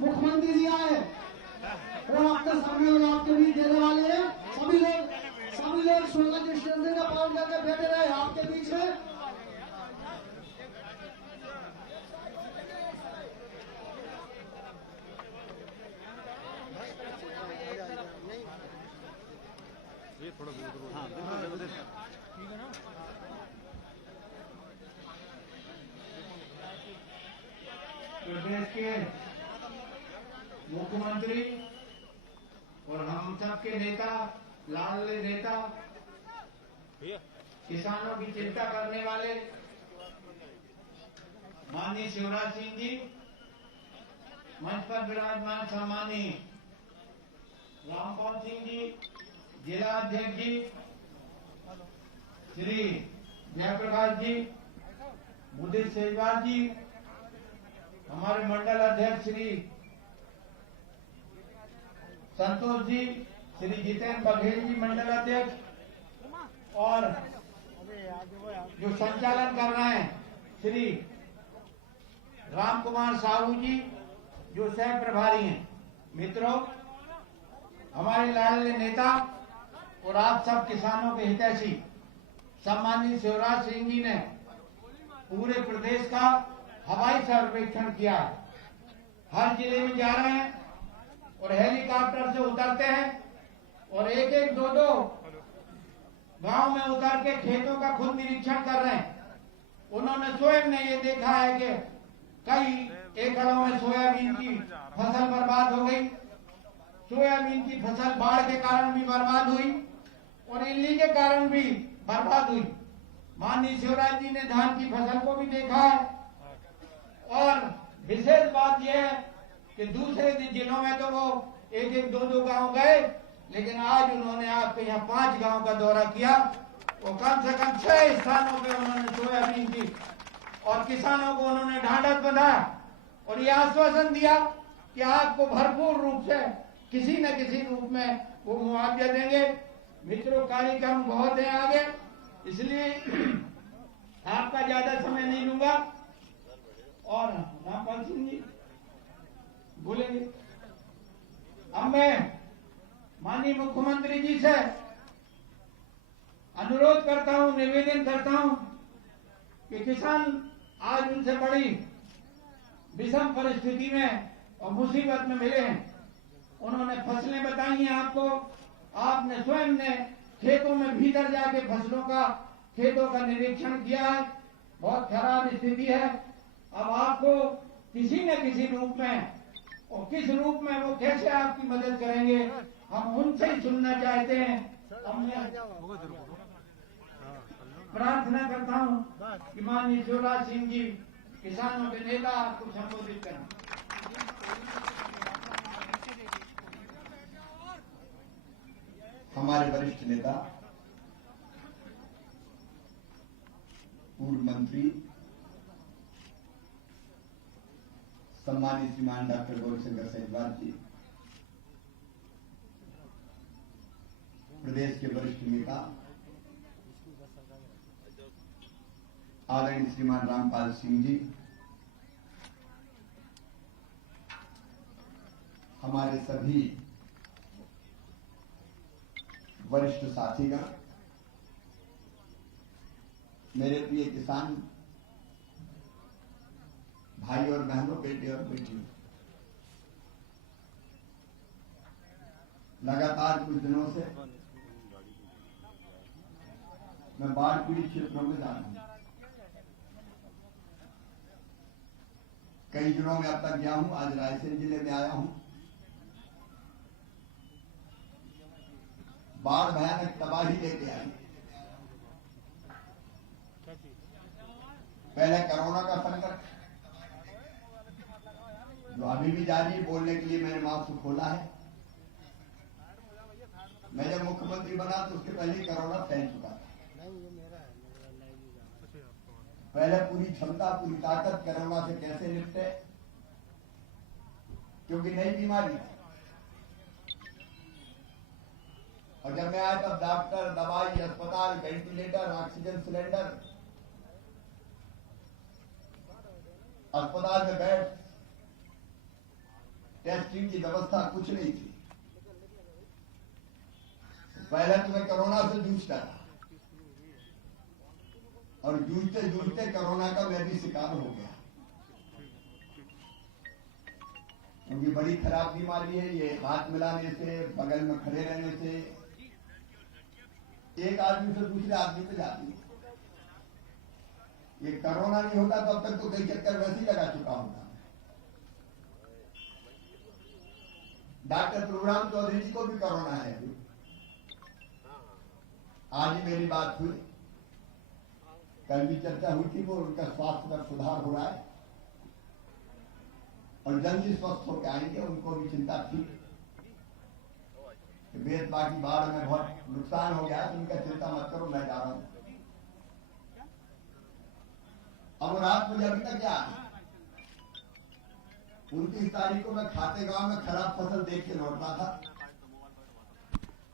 मुख्यमंत्री जी आए और अपने सभी लोग आपके बीच देने वाले हैं। सभी लोग सोशल डिस्टेंसिंग का पालन करके बैठे रहे आपके बीच में। प्रदेश के मुख्यमंत्री और हम सबके नेता, लाडले नेता, किसानों की चिंता करने वाले माननीय शिवराज सिंह जी, मंच पर विराजमान सम्माननीय रामपाल सिंह जी, जिला अध्यक्ष जी श्री जयप्रकाश जी, मुदित सेजवार जी, हमारे मंडल अध्यक्ष श्री संतोष जी, श्री जितेंद्र बघेल जी मंडल अध्यक्ष, और जो संचालन कर रहे हैं श्री राम कुमार साहू जी जो सह प्रभारी हैं। मित्रों, हमारे लाडले नेता और आप सब किसानों के हितैषी सम्मानित शिवराज सिंह जी ने पूरे प्रदेश का हवाई सर्वेक्षण किया है। हर जिले में जा रहे हैं और हेलीकॉप्टर से उतरते हैं और एक एक दो दो गांव में उतर के खेतों का खुद निरीक्षण कर रहे हैं। उन्होंने स्वयं ने ये देखा है कि कई एकड़ों में सोयाबीन की फसल बर्बाद हो गई, सोयाबीन की फसल बाढ़ के कारण भी बर्बाद हुई और इल्ली के कारण भी बर्बाद हुई। माननीय शिवराज जी ने धान की फसल को भी देखा है और विशेष बात यह है कि दूसरे जिलों में तो वो एक एक दो दो गांव गए, लेकिन आज उन्होंने आपके यहाँ 5 गांव का दौरा किया। वो कम से कम 6 स्थानों पे उन्होंने सोयाबीन की और किसानों को उन्होंने ढांढस बंधाया और ये आश्वासन दिया कि आपको भरपूर रूप से किसी न किसी रूप में वो मुआवजा देंगे। मित्रों, कार्यक्रम बहुत है आगे, इसलिए आपका ज्यादा समय नहीं लूंगा और रामपाल सिंह जी बोलेंगे। अब मैं माननीय मुख्यमंत्री जी से अनुरोध करता हूं, निवेदन करता हूं कि किसान आज उनसे बड़ी विषम परिस्थिति में और मुसीबत में मिले हैं। उन्होंने फसलें बताई हैं आपको, आपने स्वयं ने खेतों में भीतर जाके फसलों का खेतों का निरीक्षण किया है। बहुत खराब स्थिति है। अब आपको किसी न किसी रूप में और किस रूप में वो कैसे आपकी मदद करेंगे, हम उनसे ही सुनना चाहते हैं। प्रार्थना करता हूं कि माननीय शिवराज सिंह जी किसानों के नेता आपको संबोधित करें। हमारे वरिष्ठ नेता, पूर्व मंत्री सम्मानित श्रीमान डॉक्टर गौरीशंकर सेजवार जी, प्रदेश के वरिष्ठ नेता आदरणीय श्रीमान रामपाल सिंह जी, हमारे सभी वरिष्ठ साथीगण, मेरे प्रिय किसान भाई और बहनों, बेटे और बेटियों, लगातार कुछ दिनों से मैं बाढ़ पीड़ित क्षेत्रों में जा रहा हूं। कई जिलों में अब तक गया हूं, आज रायसेन जिले में आया हूं। बाढ़ भयानक तबाही लेके आई। पहले कोरोना का संकट जो अभी भी जारी है, बोलने के लिए मैंने मास्क खोला है। मैं जब मुख्यमंत्री बना तो उसके पहले कोरोना फैल चुका था। पहले पूरी क्षमता, पूरी ताकत कोरोना से कैसे निपटे, क्योंकि नई बीमारी थी। और जब मैं आया तब डॉक्टर, दवाई, अस्पताल, वेंटिलेटर, ऑक्सीजन सिलेंडर, अस्पताल में बेड टेस्टिंग की व्यवस्था कुछ नहीं थी। पहले तो मैं कोरोना से जूझता था और जूझते जूझते कोरोना का मैं भी शिकार हो गया, क्योंकि बड़ी खराब बीमारी है ये। हाथ मिलाने से, बगल में खड़े रहने से एक आदमी से दूसरे आदमी पे जाती है। ये कोरोना नहीं होता तब तक तो कई चक्कर वैसे ही लगा चुका होता। डॉक्टर प्रभुराम चौधरी जी को भी कोरोना है। आज ही मेरी बात हुई, कल भी चर्चा हुई थी, वो उनका स्वास्थ्य में सुधार हो रहा है और जल्दी स्वस्थ होकर आएंगे। उनको भी चिंता थी कि बेतवा की बाढ़ में बहुत नुकसान हो गया, तो उनका चिंता मत करो, मैं जा रहा हूं। अब रात मुझे अभी तक क्या 29 तारीख को मैं खाते गांव में खराब फसल देख के लौटना था।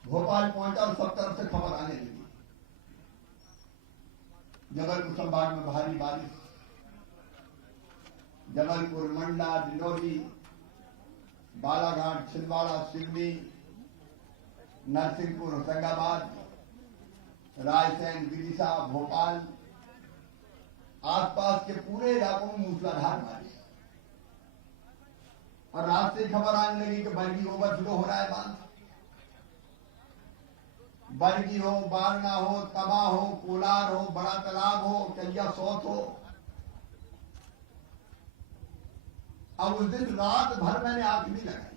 भोपाल पहुंचा और सब तरफ से खबर आने लगी, जबलपुर संभाग में भारी बारिश, जबलपुर, मंडला, डिंडोरी, बालाघाट, छिंदवाड़ा, सिवनी, नरसिंहपुर, होशंगाबाद, रायसेन, विदिशा, भोपाल, आसपास के पूरे इलाकों में मूसलाधार बारिश। और रात से खबर आने लगी कि बरगी ओवरफ्लो हो रहा है बांध। बरगी हो, बारना हो, तबा हो, कोलार हो, बड़ा तालाब हो, कलिया सौत हो। अब उस दिन रात भर मैंने आंख नहीं लगाई,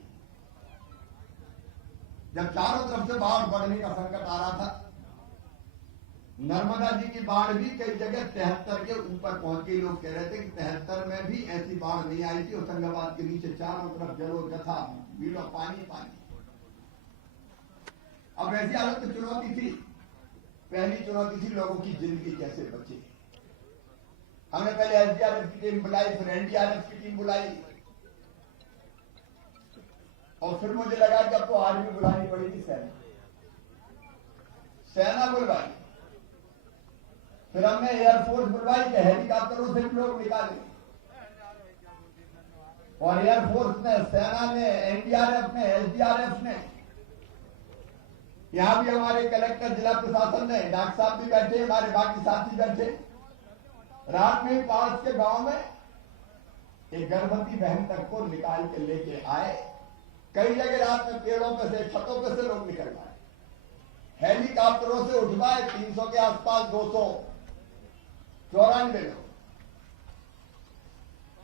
जब चारों तरफ से बाढ़ बढ़ने का संकट आ रहा था। नर्मदा जी की बाढ़ भी कई जगह 73 के ऊपर पहुंच गई। लोग कह रहे थे कि 73 में भी ऐसी बाढ़ नहीं आई थी। होशंगाबाद के नीचे चारों तरफ जलोजथा, बीलो पानी पानी। अब ऐसी हालत तो चुनौती थी। पहली चुनौती थी लोगों की जिंदगी कैसे बचे। हमने पहले एसडीआरएफ की टीम बुलाई, फिर एनडीआरएफ की टीम बुलाई और फिर मुझे लगा कि अब तो आर्मी बुलानी पड़ेगी, सेना बुलवाई। फिर हमने एयरफोर्स बुलवाई कि हेलीकॉप्टरों से भी लोग निकाले, और एयरफोर्स ने, सेना ने, एनडीआरएफ ने, एसडीआरएफ ने, यहां भी हमारे कलेक्टर, जिला प्रशासन ने, डॉक्टर साहब भी बैठे, हमारे बाकी साथी बैठे। रात में पास के गांव में एक गर्भवती बहन तक को निकाल के लेके आए। कई जगह रात में पेड़ों पे से, छतों पे से लोग निकल आए, हेलीकॉप्टरों से उठवाए। 300 के आसपास, 294 लोग।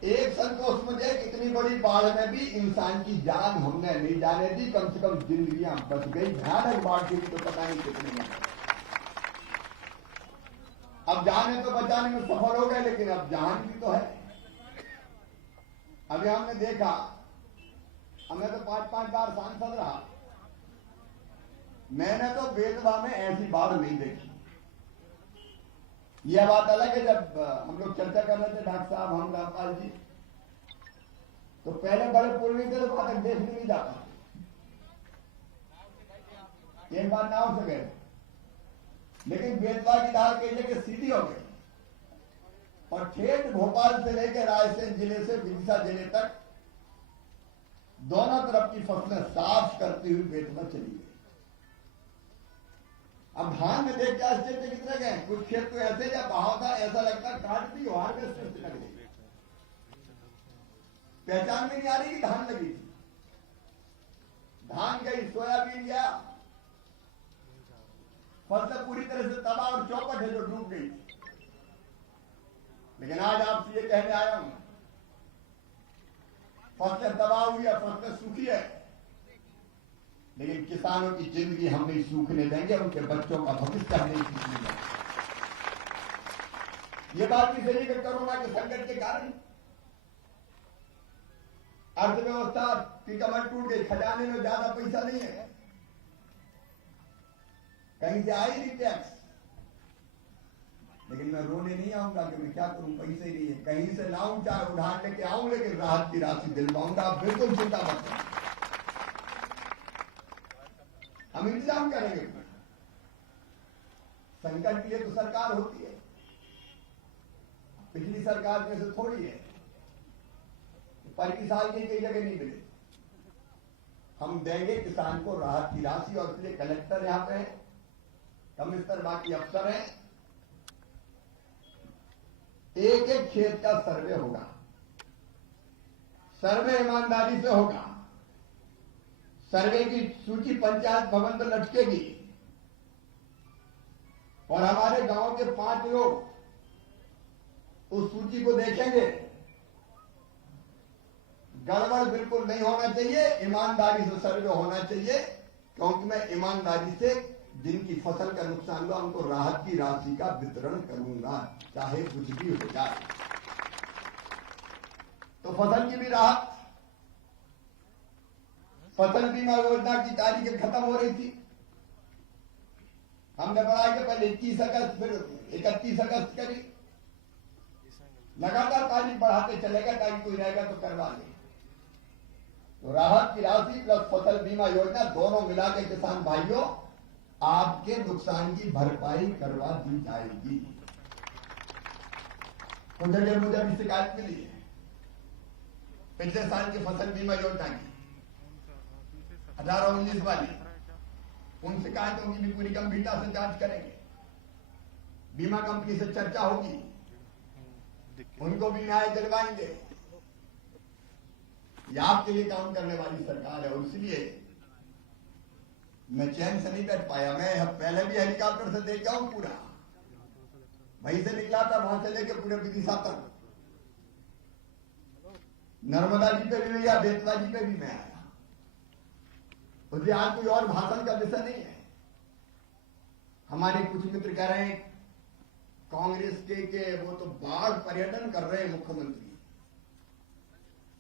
एक संतोष मुझे, इतनी बड़ी बाढ़ में भी इंसान की जान हमने नहीं जाने दी, कम से कम जिंदगियां बच गई। भयानक बाढ़ थी तो पता नहीं कितनी है। अब जाने तो बचाने में सफल हो गए, लेकिन अब जान भी तो है। अभी हमने देखा, हमें तो 5-5 बार सांसद रहा, मैंने तो बेतवा में ऐसी बाढ़ नहीं देखी। यह बात अलग है, जब हम लोग चर्चा कर रहे थे डॉक्टर साहब, हम, रामपाल जी, तो पहले बड़े पुल नहीं थे तो वहां तक देखने नहीं जाता। एक बार नाव से गए, लेकिन बेतवा की धार कई जगह सीधी हो गई और ठेठ भोपाल से लेकर रायसेन जिले से विदिशा जिले तक दोनों तरफ की फसलें साफ करती हुई बेतवा चली गई। अब धान में देख के आश्चर्यचकित रह गए। कुछ खेत तो ऐसे या बहाव था, ऐसा लगता काट दी हार्वेस्टर से लग गई, पहचान में नहीं आ रही कि धान लगी थी। धान गई, सोयाबीन गया, फसल पूरी तरह से तबाह और चौपट है जो डूब गई। लेकिन आज आपसे ये कहने आया हूं, फसलें तबाह हुई है, फसलें सूखी है, लेकिन किसानों की जिंदगी हम नहीं सूखने देंगे, उनके बच्चों का भविष्य हम नहीं सूखने देंगे। ये बात भी सही है कि कोरोना के संकट के कारण अर्थव्यवस्था की कमर टूट गई, खजाने में ज्यादा पैसा नहीं है, कहीं से आई नहीं टैक्स। लेकिन मैं रोने नहीं आऊंगा कि मैं क्या करूं, पैसे ही नहीं है। कहीं से लाऊं, चाहे उधार लेके आऊं, लेकिन राहत की राशि दिलवाऊंगा। आप बिल्कुल चिंता मत करें, हम इंतजाम करेंगे। संकट के लिए तो सरकार होती है, पिछली सरकार में से थोड़ी है। 25 साल की कई जगह नहीं मिले, हम देंगे किसान को राहत की राशि, और इसलिए कलेक्टर यहां पे है, कमिश्नर बाकी अफसर हैं। एक एक खेत का सर्वे होगा, सर्वे ईमानदारी से होगा, सर्वे की सूची पंचायत भवन पर लटकेगी और हमारे गांव के 5 लोग उस सूची को देखेंगे। गड़बड़ बिल्कुल नहीं होना चाहिए, ईमानदारी से सर्वे होना चाहिए, क्योंकि मैं ईमानदारी से जिनकी फसल का नुकसान हुआ उनको राहत की राशि का वितरण करूंगा, चाहे कुछ भी हो जाए। तो फसल की भी राहत, फसल बीमा योजना की तारीखें खत्म हो रही थी, हमने बढ़ा के पहले 21 अगस्त फिर 31 अगस्त करी, लगातार तारीख बढ़ाते चलेगा ताकि कोई रहेगा तो करवा ले। तो राहत की राशि प्लस फसल बीमा योजना दोनों मिला के किसान भाइयों आपके नुकसान की भरपाई करवा दी जाएगी। कुछ जगह मुझे अभी शिकायत मिली है पिछले साल की फसल बीमा योजना की 18-19 वाली, उन शिकायतों की भी पूरी गंभीरता से जांच करेंगे, बीमा कंपनी से चर्चा होगी, उनको भी न्याय दिलवाएंगे। यह आपके लिए काम करने वाली सरकार है और इसलिए मैं चैन से नहीं बैठ पाया। मैं पहले भी हेलीकॉप्टर से देख जाऊं, पूरा वहीं से निकला था, वहां से लेकर पूरे विदिशा तक, नर्मदा जी पे भी या बेतवा जी पे भी मैं आया। इसलिए आज कोई और भाषण का विषय नहीं है। हमारे कुछ मित्र कह रहे हैं कांग्रेस के वो तो बाढ़ पर्यटन कर रहे हैं मुख्यमंत्री।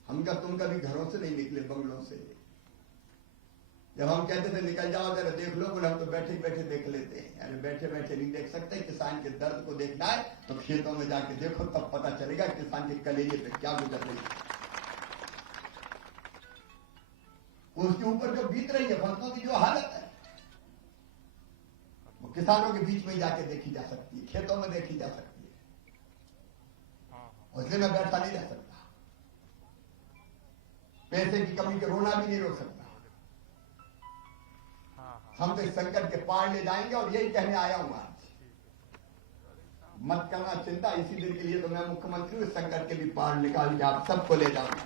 हमका तुम कभी घरों से नहीं निकले, बंगलों से। जब हम कहते थे निकल जाओ जरा देख लो, बोले हम तो बैठे बैठे देख लेते हैं। अरे बैठे बैठे नहीं देख सकते, किसान के दर्द को देखना है तो खेतों में जाके देखो, तब पता चलेगा किसान के कलेजे पे क्या गुजर रही है, उसके ऊपर जो बीत रही है, फसलों की जो हालत है, वो किसानों के बीच में जाके देखी जा सकती है, खेतों में देखी जा सकती है। और इसलिए मैं बैठा नहीं रह सकता, पैसे की कमी के रोना भी नहीं रोक सकता। हम तो इस संकट के पार ले जाएंगे और यही कहने आया हूं आज। मत करना चिंता, इसी दिन के लिए तो मैं मुख्यमंत्री हूं, इस संकट के भी पार निकाल के आप सबको ले जाऊंगा।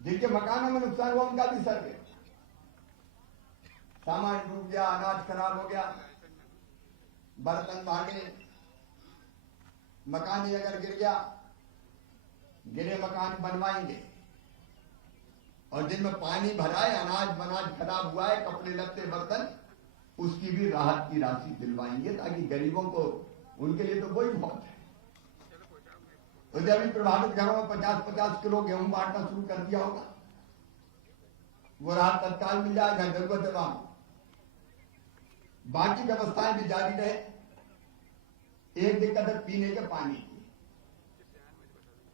जिनके मकानों में नुकसान हुआ उनका भी सर्वे, सामान डूब गया, अनाज खराब हो गया, बर्तन भागे, मकान ही अगर गिर गया, गिरे मकान बनवाएंगे। और जिनमें पानी भरा है, अनाज बनाज खराब हुआ है, कपड़े लत्ते बर्तन, उसकी भी राहत की राशि दिलवाएंगे, ताकि गरीबों को, उनके लिए तो वही बहुत है। अभी प्रभावित घरों में 50-50 किलो गेहूं बांटना शुरू कर दिया होगा, वो राहत तत्काल मिल जाएगा, जरूरत है वहां। बाकी व्यवस्थाएं भी जारी रहे। एक दिक्कत है पीने के पानी की,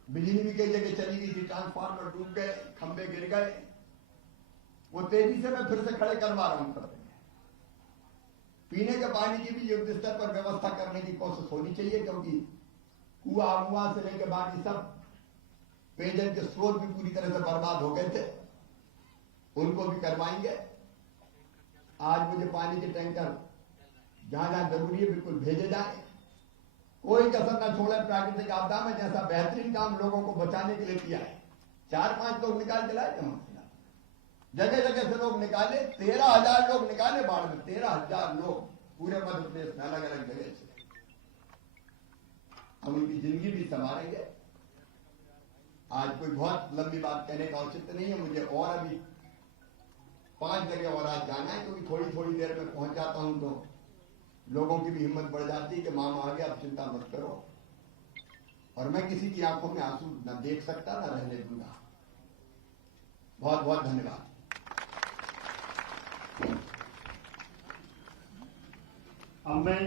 बिजली भी कई जगह चली गई थी, ट्रांसफार्मर डूब गए, खंभे गिर गए, वो तेजी से मैं फिर से खड़े करवा रहा हूं। पीने के पानी की भी युद्ध स्तर पर व्यवस्था करने की कोशिश होनी चाहिए, क्योंकि कुआं से लेकर बाकी सब पेयजल के स्रोत भी पूरी तरह से बर्बाद हो गए थे, उनको भी करवाएंगे। आज मुझे पानी के टैंकर जहां जहां जरूरी है बिल्कुल भेजे जाए, कोई कसर न छोड़े। प्राकृतिक आपदा में जैसा बेहतरीन काम लोगों को बचाने के लिए किया है, 4-5 लोग निकाल के लाए थे, जगह जगह से लोग निकाले, 13,000 लोग निकाले बाढ़ में, 13,000 लोग पूरे मध्य प्रदेश में अलग अलग जगह से। हम उनकी जिंदगी भी संभालेंगे। आज कोई बहुत लंबी बात कहने का औचित्य नहीं है मुझे, और अभी 5 जगह और आज जाना है, क्योंकि थोड़ी थोड़ी देर में पहुंच जाता हूं तो लोगों की भी हिम्मत बढ़ जाती है कि मामा आ गया, अब चिंता मत करो। और मैं किसी की आंखों में आंसू न देख सकता, न रहने दूंगा। बहुत बहुत धन्यवाद। अब मैं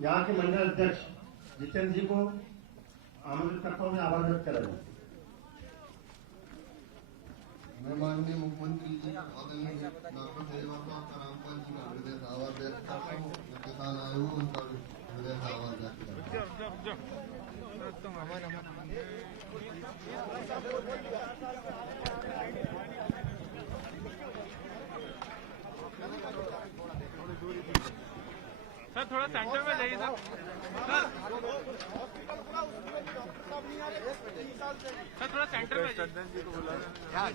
यहाँ के मंडल अध्यक्ष जितेंद्र जी को आमंत्रित करता हूँ, आभार व्यक्त करेंगे। मैं माननीय मुख्यमंत्री जी आदरणीय डॉक्टर जयवर्मा रामपाल जी का हृदय से आभार व्यक्त करता हूँ। किसान आए हुए उनका भी हृदय से आभार व्यक्त करता हूँ। थोड़ा सेंटर में जाइए सर। सर थोड़ा सेंटर में जाइए।